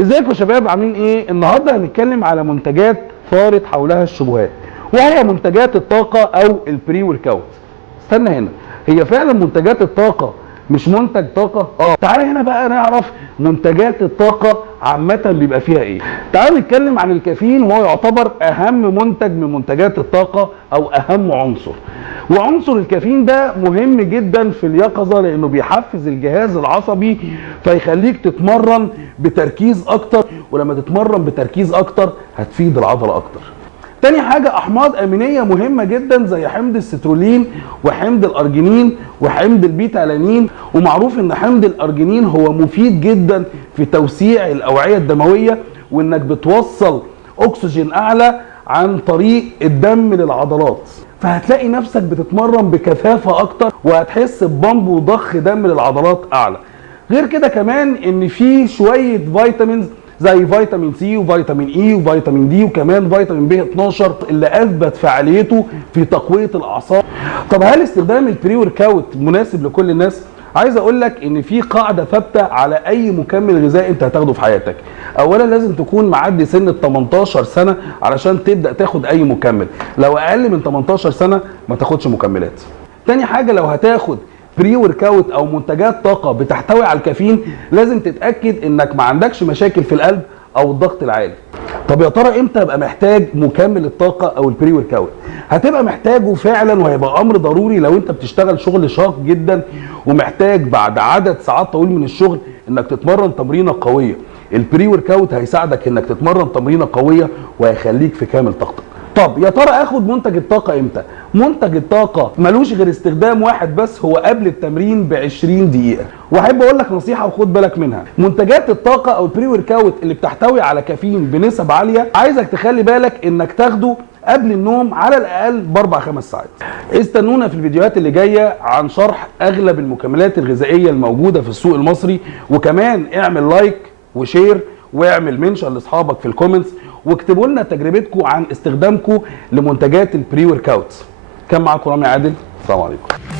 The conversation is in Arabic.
ازيكم يا شباب، عاملين ايه؟ النهارده هنتكلم على منتجات ثارت حولها الشبهات، وهي منتجات الطاقه او البري ورك اوت. استنى هنا، هي فعلا منتجات الطاقه مش منتج طاقه؟ تعالى هنا بقى نعرف منتجات الطاقه عامه بيبقى فيها ايه. تعالى نتكلم عن الكافيين، وهو يعتبر اهم منتج من منتجات الطاقه او اهم عنصر. وعنصر الكافيين ده مهم جدا في اليقظه، لانه بيحفز الجهاز العصبي فيخليك تتمرن بتركيز اكتر، ولما تتمرن بتركيز اكتر هتفيد العضله اكتر. تاني حاجة أحماض أمينية مهمة جدا زي حمض السترولين وحمض الأرجينين وحمض البيتا ألانين. ومعروف إن حمض الأرجينين هو مفيد جدا في توسيع الأوعية الدموية، وإنك بتوصل أكسجين أعلى عن طريق الدم للعضلات، فهتلاقي نفسك بتتمرن بكثافة أكتر، وهتحس ببمب وضخ دم للعضلات أعلى. غير كده كمان إن في شوية فيتامينز زي فيتامين سي وفيتامين اي وفيتامين دي، وكمان فيتامين بي 12 اللي اثبت فعاليته في تقويه الاعصاب. طب هل استخدام البري ورك اوت مناسب لكل الناس؟ عايز اقول لك ان في قاعده ثابته على اي مكمل غذائي انت هتاخده في حياتك. اولا لازم تكون معدي سن ال 18 سنه علشان تبدا تاخد اي مكمل، لو اقل من 18 سنه ما تاخدش مكملات. تاني حاجه، لو هتاخد بري ورك اوت او منتجات طاقه بتحتوي على الكافيين، لازم تتاكد انك ما عندكش مشاكل في القلب او الضغط العالي. طب يا ترى امتى ابقى محتاج مكمل الطاقه او البري ورك اوت؟ هتبقى محتاجه فعلا، وهيبقى امر ضروري لو انت بتشتغل شغل شاق جدا ومحتاج بعد عدد ساعات طويل من الشغل انك تتمرن تمرينه قويه. البري ورك اوت هيساعدك انك تتمرن تمرينه قويه وهيخليك في كامل طاقتك. طب يا ترى اخد منتج الطاقه امتى؟ منتج الطاقه ملوش غير استخدام واحد بس، هو قبل التمرين ب 20 دقيقه. واحب اقول لك نصيحه وخد بالك منها، منتجات الطاقه او البري ورك اوت اللي بتحتوي على كافيين بنسب عاليه، عايزك تخلي بالك انك تاخده قبل النوم على الاقل باربع 5 ساعات. استنونا في الفيديوهات اللي جايه عن شرح اغلب المكملات الغذائيه الموجوده في السوق المصري، وكمان اعمل لايك وشير واعمل منشن لاصحابك في الكومنتس، واكتبوا لنا تجربتكم عن استخدامكم لمنتجات البري ورك اوت. كان معاكم رامي عادل، السلام عليكم.